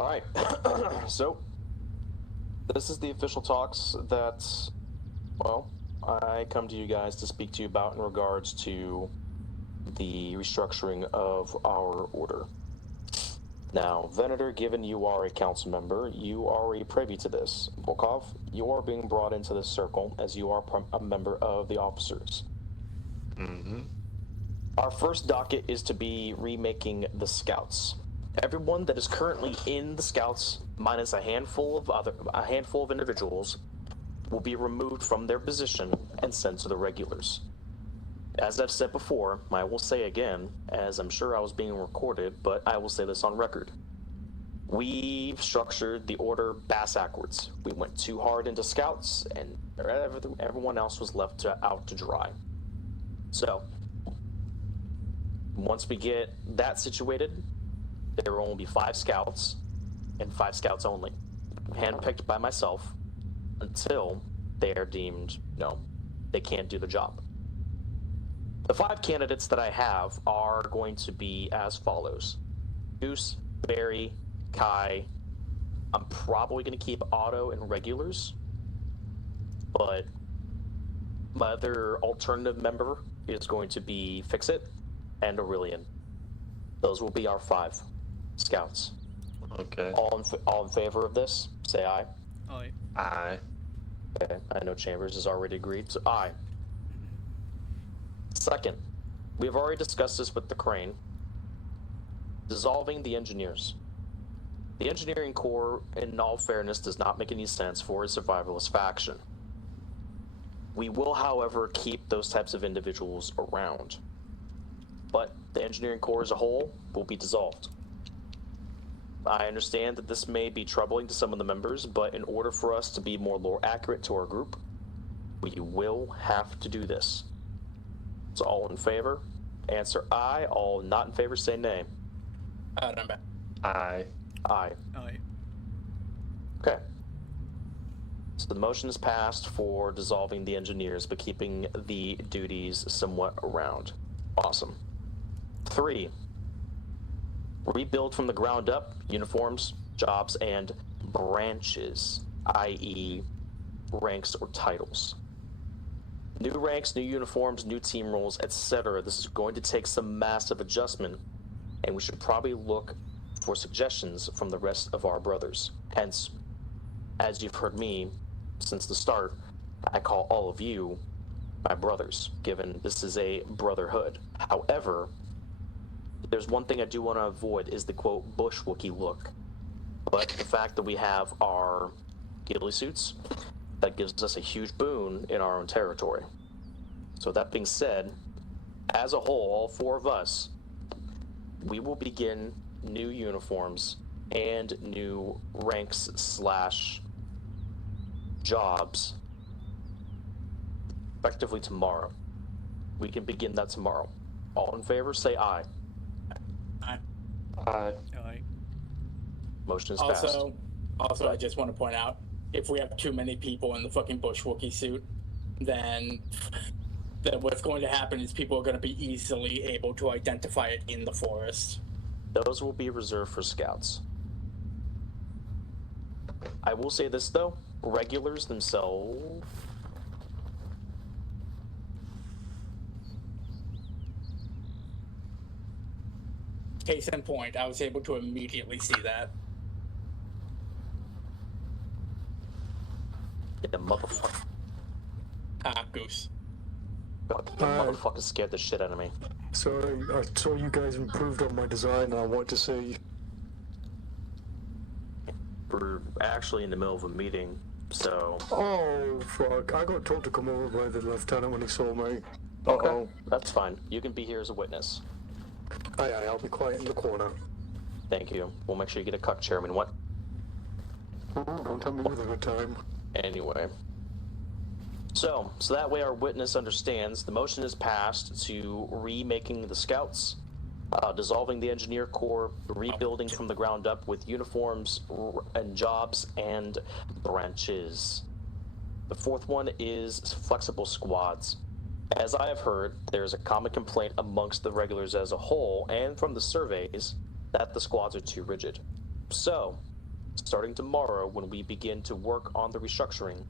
All right. So, this is the official talks that, well, I come to you guys to speak to you about in regards to the restructuring of our order. Now, Venator, given you are a council member, you are already privy to this. Volkov, you are being brought into this circle as you are a member of the officers. Mm-hmm. Our first docket is to be remaking the Scouts. Everyone that is currently in the Scouts, minus a handful of individuals, will be removed from their position and sent to the regulars. As I've said before, I will say again, as I'm sure I was being recorded, but I will say this on record. We've structured the order bass-backwards. We went too hard into Scouts, and everyone else was left out to dry. So, once we get that situated, there will only be 5 Scouts, and 5 Scouts only, handpicked by myself, until they are deemed, no, they can't do the job. The 5 candidates that I have are going to be as follows. Goose, Barry, Kai. I'm probably going to keep Otto and regulars, but my other alternative member is going to be Fixit and Aurelian. Those will be our 5 Scouts. Okay. All in favor of this? Say aye. Aye. Aye. Okay, I know Chambers has already agreed, so aye. Second, we have already discussed this with the Crane. Dissolving the engineers. The engineering corps, in all fairness, does not make any sense for a survivalist faction. We will, however, keep those types of individuals around. But the engineering corps as a whole will be dissolved. I understand that this may be troubling to some of the members, but in order for us to be more lore accurate to our group, we will have to do this. So all in favor, answer aye. All not in favor, say nay. Aye. Aye. Aye. Okay. So the motion is passed for dissolving the engineers, but keeping the duties somewhat around. Awesome. 3. Rebuild from the ground up uniforms, jobs, and branches, i.e. ranks or titles. New ranks, new uniforms, new team roles, etc. This is going to take some massive adjustment, and we should probably look for suggestions from the rest of our brothers. Hence, as you've heard me since the start, I call all of you my brothers, given this is a brotherhood. However, there's one thing I do want to avoid is the quote bush Wookiee look. But the fact that we have our ghillie suits, that gives us a huge boon in our own territory. So that being said, as a whole, all 4 of us, we will begin new uniforms and new ranks / jobs effectively tomorrow. We can begin that tomorrow. All in favor, say aye. Aye. Aye. Aye. Motion is passed. Also, I just want to point out, if we have too many people in the fucking bush Wookiee suit, then what's going to happen is people are going to be easily able to identify it in the forest. Those will be reserved for Scouts. I will say this though, regulars themselves... Case in point, I was able to immediately see that. The motherfucker. Goose. God, the motherfucker scared the shit out of me. So I saw you guys improved on my design, and I want to say... We're actually in the middle of a meeting, so... Oh, fuck. I got told to come over by the lieutenant when he saw me. Okay, that's fine. You can be here as a witness. Aye, I'll be quiet in the corner. Thank you. We'll make sure you get a cuck, Chairman. What? Don't tell me with a good time. Anyway. So that way our witness understands, the motion is passed to remaking the Scouts, dissolving the Engineer Corps, rebuilding from the ground up with uniforms and jobs and branches. The 4th one is flexible squads. As I have heard, there's a common complaint amongst the regulars as a whole, and from the surveys, that the squads are too rigid. So, starting tomorrow when we begin to work on the restructuring,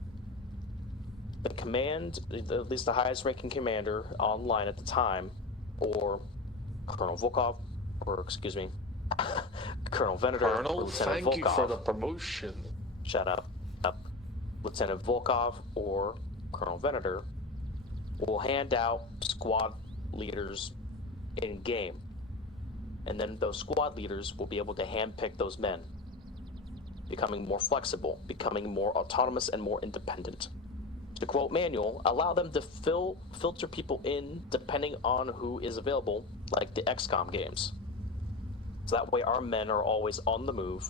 the command, at least the highest ranking commander online at the time, or Colonel Volkov, or excuse me, Colonel Venator, or Colonel, Lieutenant thank you Volkov. for the promotion. Shut up. Lieutenant Volkov or Colonel Venator will hand out squad leaders in game. And then those squad leaders will be able to handpick those men, becoming more flexible, becoming more autonomous and more independent. To quote Manuel, allow them to filter people in depending on who is available, like the XCOM games. So that way our men are always on the move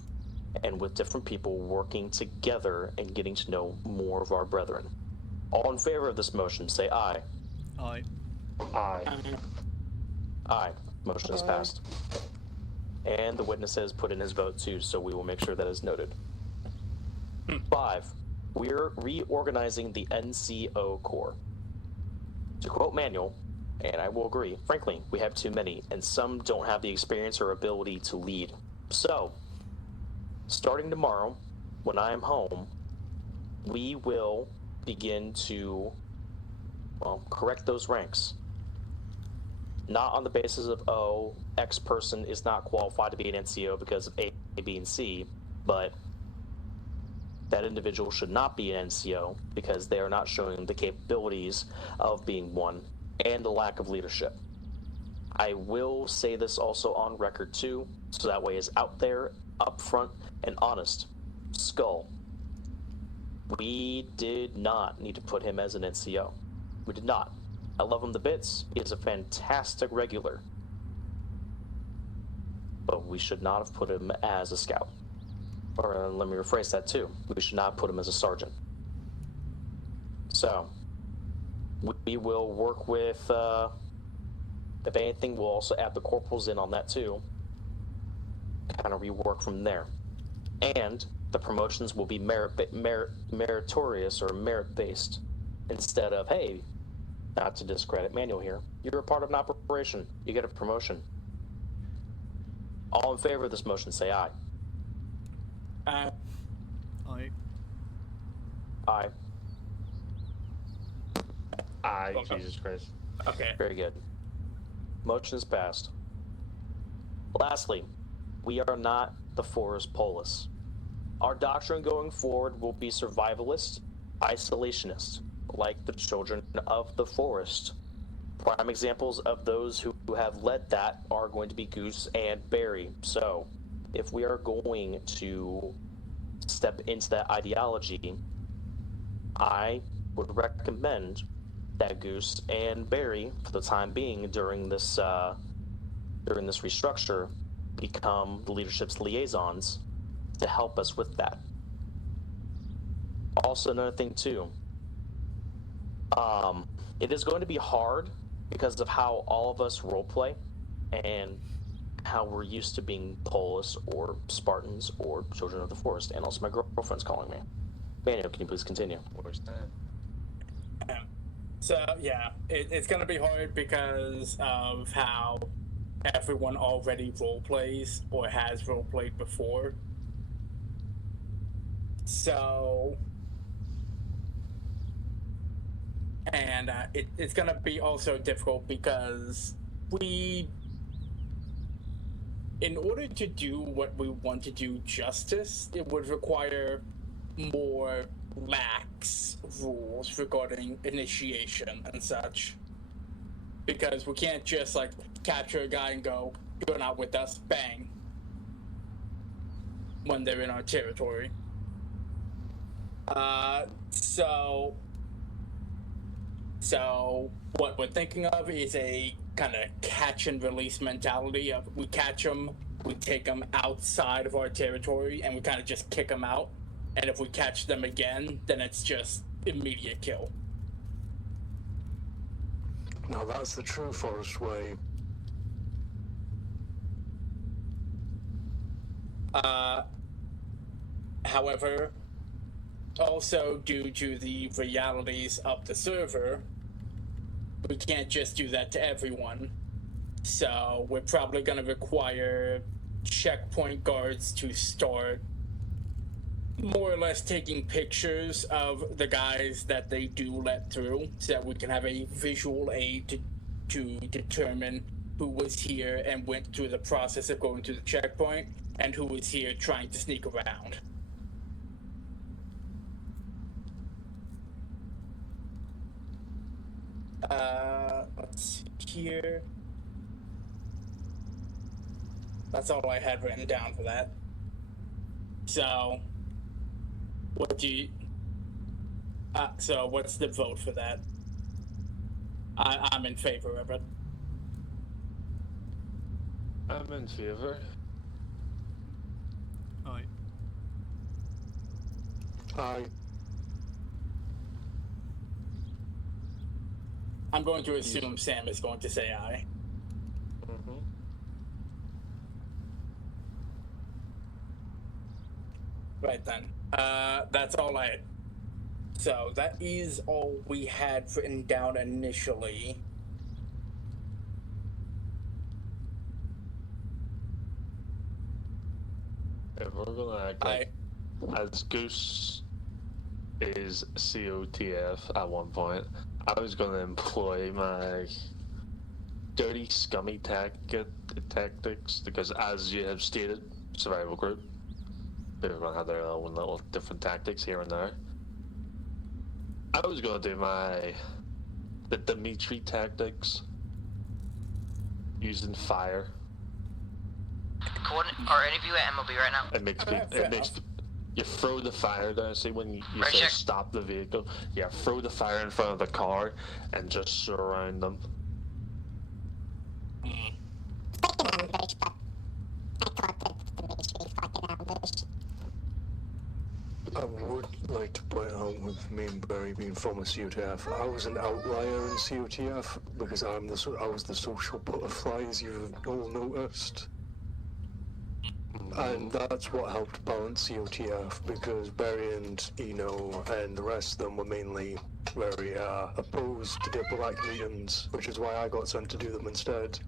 and with different people working together and getting to know more of our brethren. All in favor of this motion, say aye. Aye. Aye. Aye. Motion is passed. And the witness has put in his vote too, so we will make sure that is noted. 5. We're reorganizing the NCO Corps. To quote Manuel, and I will agree, frankly, we have too many, and some don't have the experience or ability to lead. So, starting tomorrow, when I am home, we will begin to, well, correct those ranks. Not on the basis of, oh, X person is not qualified to be an NCO because of A, B, and C, but that individual should not be an NCO because they are not showing the capabilities of being one and the lack of leadership. I will say this also on record too, so that way it's out there, upfront, and honest. Skull. We did not need to put him as an NCO. We did not. I love him to bits. He is a fantastic regular. But we should not have put him as a scout. Or let me rephrase that too. We should not put him as a sergeant. So, we will work with, if anything, we'll also add the corporals in on that too. Kind of rework from there. And the promotions will be meritorious or merit-based instead of, hey, not to discredit Manuel here, you're a part of an operation, you get a promotion. All in favor of this motion, say aye. Aye. Aye. Aye, Okay. Jesus Christ. Okay. Very good. Motion is passed. Lastly, we are not the Forest Polis. Our doctrine going forward will be survivalist, isolationist, like the Children of the Forest. Prime examples of those who have led that are going to be Goose and Barry. So, if we are going to step into that ideology, I would recommend that Goose and Barry, for the time being, during this restructure, become the leadership's liaisons to help us with that. Also, another thing too, it is going to be hard because of how all of us roleplay and how we're used to being Polis or Spartans or Children of the Forest, and also my girlfriend's calling me. Manuel, can you please continue? Where's that? So yeah, it's gonna be hard because of how everyone already role plays or has role played before. So, and it's gonna be also difficult because in order to do what we want to do justice, it would require more lax rules regarding initiation and such. Because we can't just like capture a guy and go, "You're not with us," bang, when they're in our territory. So what we're thinking of is a kind of catch and release mentality of we catch them, we take them outside of our territory, and we kind of just kick them out. And if we catch them again, then it's just immediate kill. Now that's the true Forest way. However, also due to the realities of the server, we can't just do that to everyone. So we're probably going to require checkpoint guards to start more or less taking pictures of the guys that they do let through so that we can have a visual aid to determine who was here and went through the process of going to the checkpoint and who was here trying to sneak around. Let's see here. That's all I had written down for that. So, what do you... so what's the vote for that? I'm in favor of it. I'm in favor. Aye. Aye. I'm going to assume Sam is going to say aye. Mm-hmm. Right then. That's all I had. So that is all we had written down initially. If we're gonna act like as Goose is COTF at one point, I was gonna employ my dirty, scummy tactics because, as you have stated, survival group, they're gonna have their own little different tactics here and there. I was gonna do the Dimitri tactics, using fire. Are any of you at MLB right now? It makes Alright, people, fair it makes enough. you throw the fire down. See, when you Right, say check. stop the vehicle, yeah, throw the fire in front of the car and just surround them. I would like to point out, with me and Barry being former COTF, I was an outlier in COTF because I was the social butterfly, as you've all noticed. And that's what helped balance COTF, because Barry and Eno and the rest of them were mainly very opposed to diplomatic meetings, which is why I got sent to do them instead.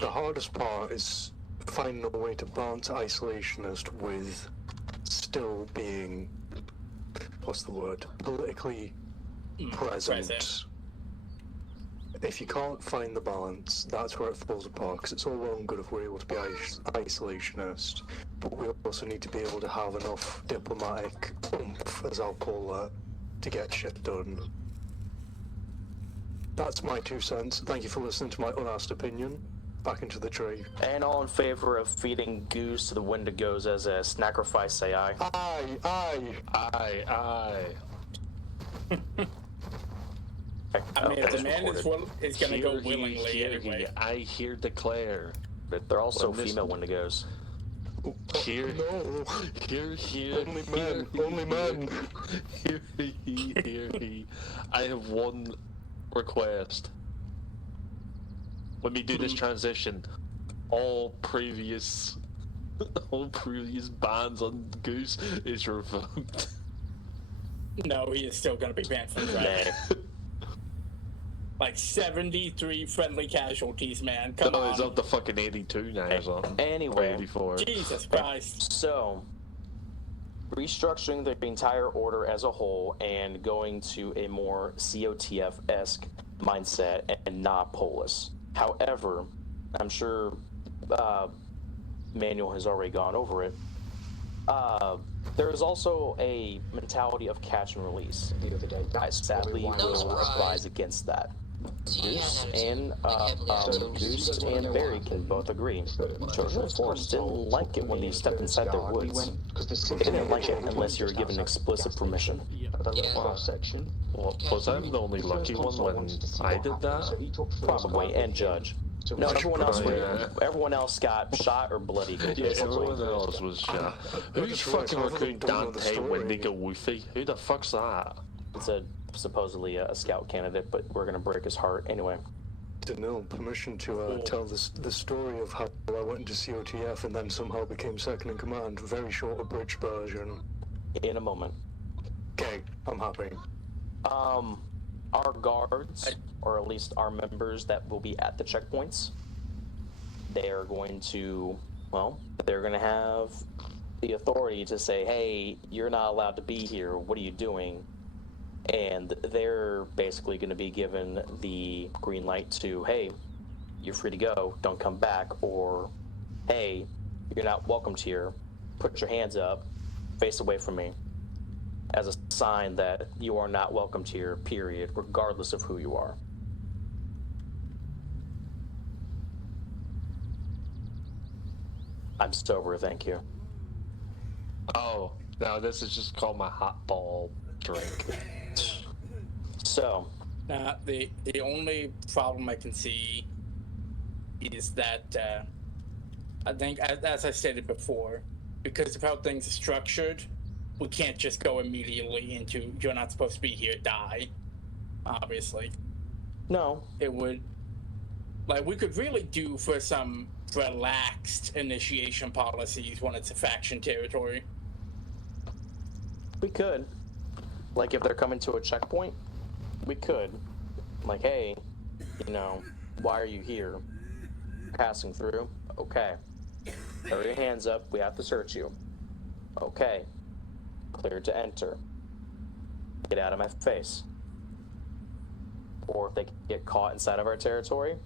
The hardest part is finding a way to balance isolationist with still being, what's the word, politically present. present. If you can't find the balance, that's where it falls apart, because it's all well and good if we're able to be isolationist, but we also need to be able to have enough diplomatic oomph, as I'll call that, to get shit done. That's my 2 cents. Thank you for listening to my unasked opinion. Back into the tree. And all in favor of feeding Goose to the Wendigos as a sacrifice, say aye. Aye, aye. Aye. I mean, if the man recorded. is going to go Hear ye, willingly hear anyway. ye. I here declare. But they're also When this- female Wendigos. Here, No. here. Only men, only men. Hear he. I have one request. When we do this transition, all previous bans on Goose is revoked. No, he is still going to be banned from driving. Like 73 friendly casualties, man. Come No, on. it's up to fucking 82 now or something. Or Anyway, 84. Jesus Christ. so restructuring the entire order as a whole and going to a more COTF-esque mindset and not polis. However, I'm sure Manuel has already gone over it. There is also a mentality of catch and release. I sadly will advise against that. Goose and Barry can both agree. Children of Forest didn't like it when they stepped inside their woods. They didn't like it unless you were given explicit permission. Well, was I the only lucky one when I did that? Probably, and Judge. No, everyone else got shot or bloody. Yeah, everyone else was shot. Who's just fucking realised I recruit don't know the Dante story. Wendigo Woofy? Who the fuck's that? It's supposedly a scout candidate, but we're gonna break his heart anyway. Danil, permission to tell the story of how I went into COTF and then somehow became second in command. Very short, abridged version. In a moment. Okay, I'm happy. Our guards, or at least our members that will be at the checkpoints, they are going to, well, they're going to have the authority to say, hey, you're not allowed to be here, what are you doing? And they're basically going to be given the green light to, hey, you're free to go, don't come back, or hey, you're not welcomed here, put your hands up, face away from me, as a sign that you are not welcomed here, period, regardless of who you are. I'm sober, thank you. Oh, no, this is just called my hot ball drink. So, The only problem I can see is that I think, as I stated before, because of how things are structured, we can't just go immediately into "you're not supposed to be here, die." Obviously, no, it would, like, we could really do for some relaxed initiation policies when it's a faction territory. we could. Like, if they're coming to a checkpoint, we could. Like, hey, you know, why are you here? Passing through? Okay. Throw your hands up, we have to search you. Okay. Cleared to enter. Get out of my face. Or if they get caught inside of our territory,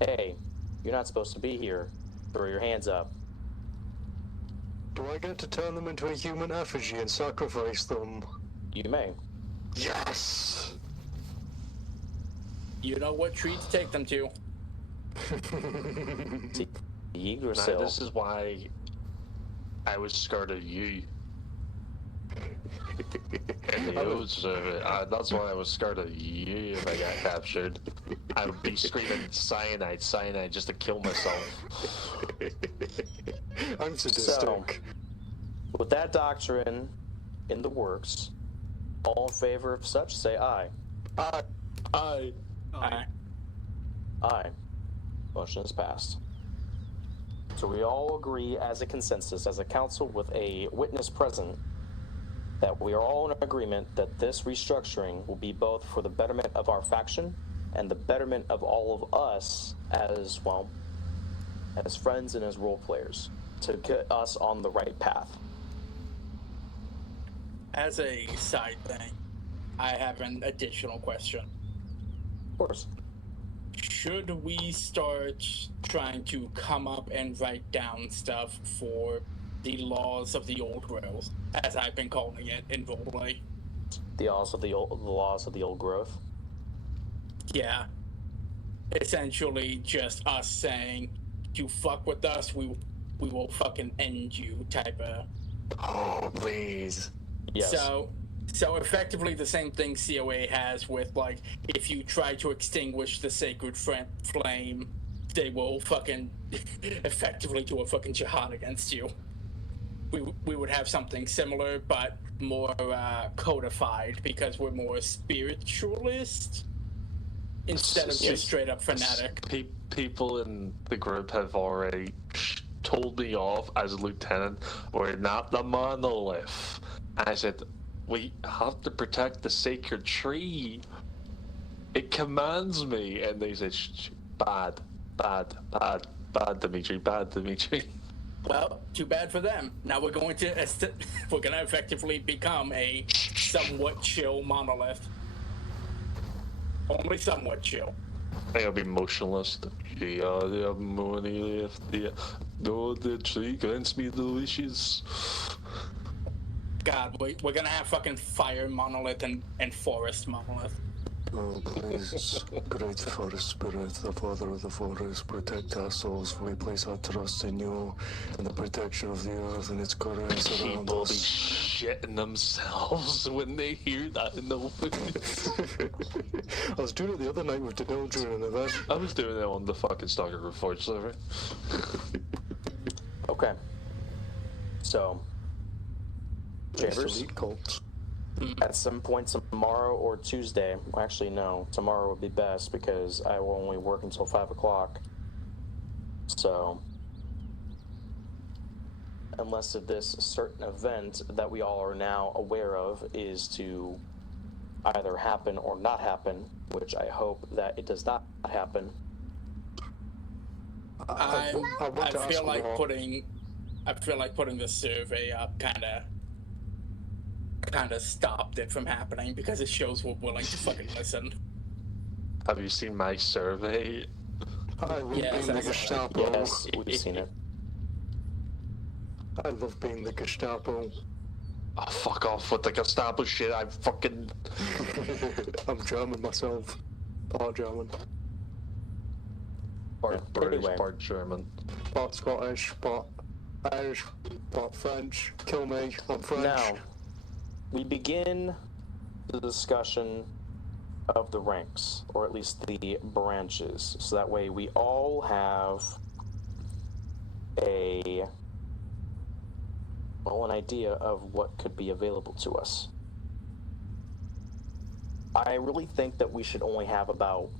hey, you're not supposed to be here. Throw your hands up. Do I get to turn them into a human effigy and sacrifice them? You may. Yes! You know what tree to take them to. Yggdrasil. This is why I was scared of you. And the oaths of it. That's why I was scared of you if I got captured. I would be screaming cyanide, cyanide just to kill myself. I'm sadistic. So, with that doctrine in the works, all in favor of such, say aye. Aye. I Aye. Motion is passed. So we all agree as a consensus, as a council with a witness present, that we are all in agreement that this restructuring will be both for the betterment of our faction and the betterment of all of us as, well, as friends and as role players, to get us on the right path. As a side thing, I have an additional question. Of course. Should we start trying to come up and write down stuff for the laws of the old growth, as I've been calling it in roleplay? The laws of the old growth. Yeah. Essentially just us saying, you fuck with us, we will fucking end you type of. Oh, please. Yes. So effectively the same thing COA has with, like, if you try to extinguish the sacred flame, they will fucking effectively do a fucking jihad against you. We would have something similar, but more codified, because we're more spiritualist instead of just straight up fanatic. People in the group have already told me off as a lieutenant. We're not the monolith. And I said, we have to protect the sacred tree. It commands me. And they said, bad, Dimitri, bad, Dimitri. Well, too bad for them. Now we're going to effectively become a somewhat chill monolith. Only somewhat chill. I'll be motionless. The tree grants me the wishes. God, we're gonna have fucking fire monolith and forest monolith. Oh, please, great forest spirit, the father of the forest, protect our souls, for we place our trust in you and the protection of the earth and its currents around People be us. shitting themselves when they hear that in the open. I was doing it the other night with Danil during an event. I was doing it on the fucking Stalker Reforged server. Okay. So, Chambers, Elite cults. at some point tomorrow or Tuesday, well, actually no, tomorrow would be best because I will only work until 5 o'clock. So, unless if this certain event that we all are now aware of is to either happen or not happen, which I hope that it does not happen. I want to feel ask like more. putting I feel like putting the survey up kind of stopped it from happening because it shows we're willing to fucking listen. Have you seen my survey? I love Yes, being the that's- Gestapo. Yes, we've seen it. I love being the Gestapo. Oh, fuck off with the Gestapo shit. I fucking. I'm German myself. Part German. Part British, Anyway. part German. Part Scottish, part Irish, part French. Kill me, I'm French. Now, we begin the discussion of the ranks, or at least the branches, so that way we all have an idea of what could be available to us. I really think that we should only have about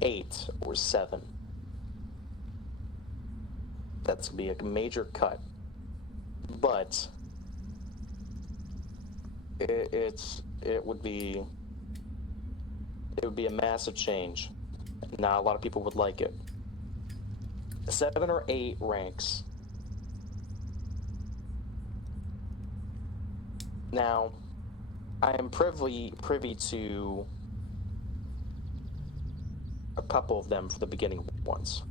8 or 7. That's going to be a major cut. But it would be a massive change. Not a lot of people would like it. 7 or 8 ranks. Now, I am privy to a couple of them for the beginning ones.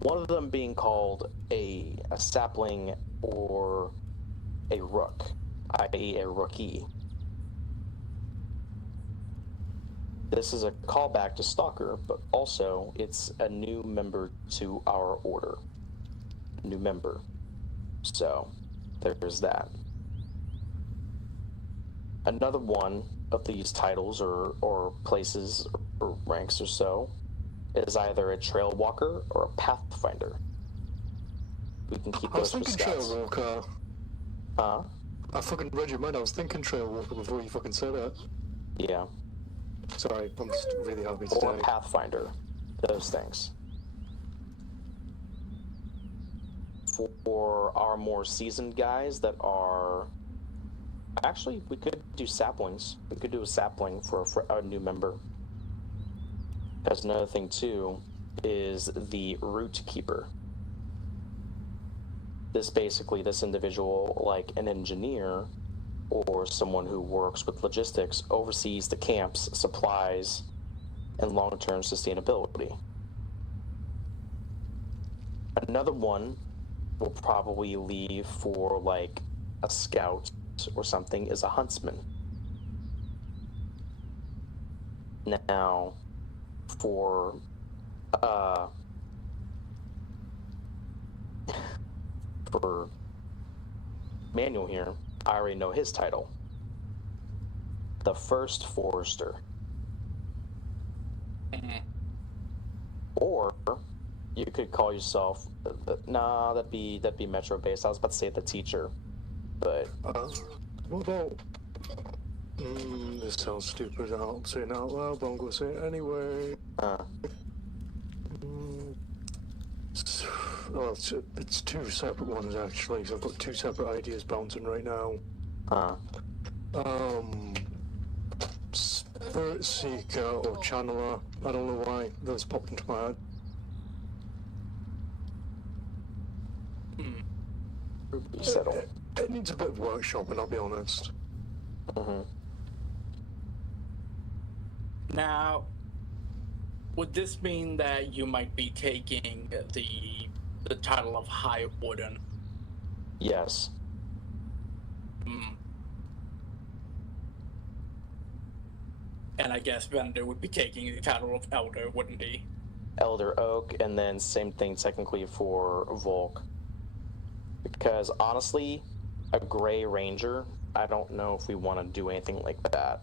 One of them being called a sapling or a rook, i.e. a rookie. This is a callback to Stalker, but also it's a new member to our order. New member. So, there's that. Another one of these titles or places or ranks or so is either a trail walker or a pathfinder. We can keep I was those for thinking scouts. Trail Walker. Huh? I fucking read your mind. I was thinking Trail Walker before you fucking said it. Yeah. Sorry, I'm just really happy Or today. pathfinder. Those things. For our more seasoned guys that are... Actually, we could do saplings. We could do a sapling for a new member. Because another thing, too, is the route keeper. This individual, like an engineer or someone who works with logistics, oversees the camps, supplies, and long-term sustainability. Another one will probably leave for like a scout or something is a huntsman. Now, for Manuel here, I already know his title. The First Forester. Or you could call yourself nah, that'd be metro based. I was about to say the teacher, but What about... this sounds stupid. I'm saying it out loud, but I'm going to say it anyway. Well, it's 2 separate ones, actually, so I've got 2 separate ideas bouncing right now. Spirit Seeker or Channeler. I don't know why those popped into my head. settle. It needs a bit of workshopping, I'll be honest. Now, would this mean that you might be taking the title of High Warden? Yes. And I guess Bender would be taking the title of Elder, wouldn't he? Elder Oak, and then same thing technically for Volk. Because honestly, a Gray Ranger, I don't know if we want to do anything like that.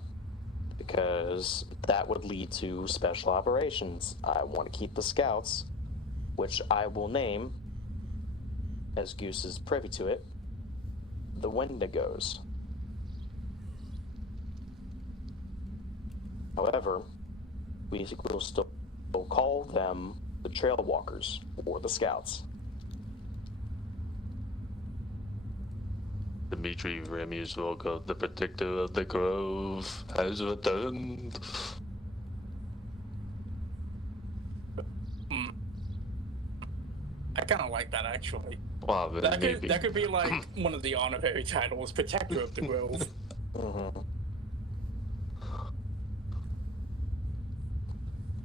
Because that would lead to special operations. I want to keep the scouts, which I will name, as Goose is privy to it, the Wendigos. However, we will still call them the Trail Walkers or the Scouts. Dimitri Remusvolkov, the protector of the grove, has returned. I kind of like that, actually. Well, then That maybe. could be like one of the honorary titles, Protector of the Grove. Mm-hmm.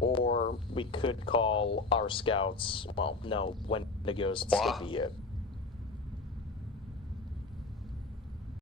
Or we could call our scouts. Well, no, Wendigos What? to be it.